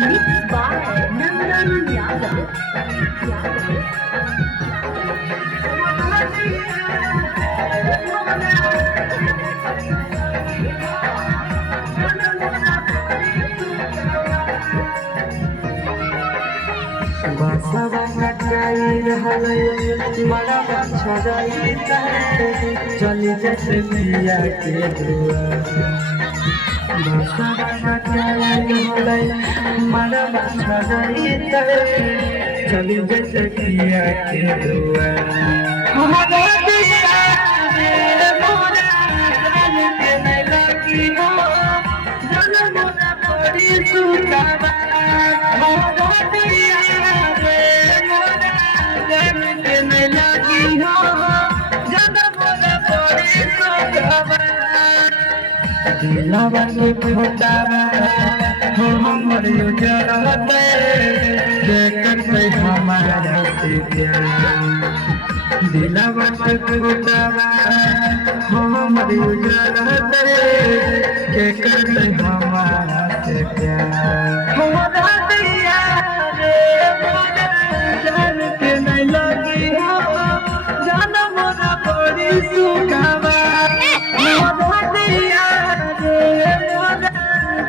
Mixed by Nandan Yadav. Basava कटाई रहले बड़ा अच्छा जाई चली जैसे पिया के दुआ बासवा कटाई रहले बड़ा अच्छा जाई चली जैसे पिया के दुआ हमारा दिया रे मोरा जान के नहीं लगी हो जान मोरा बड़ी सुखावा हमारा दिया दिलावा के फुटावा हो हमर उजरते करते हमारा से प्यार दिलावा के फुटावा हो हमर उजरते करते हमारा से प्यार हमारा दिया रे मोरा जान के नहीं लगी हो जान मोरा बड़ी सुखावा हमारा दिया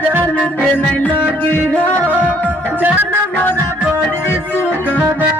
जान के नहीं लगी हो जान मोरा बड़ी सुखावा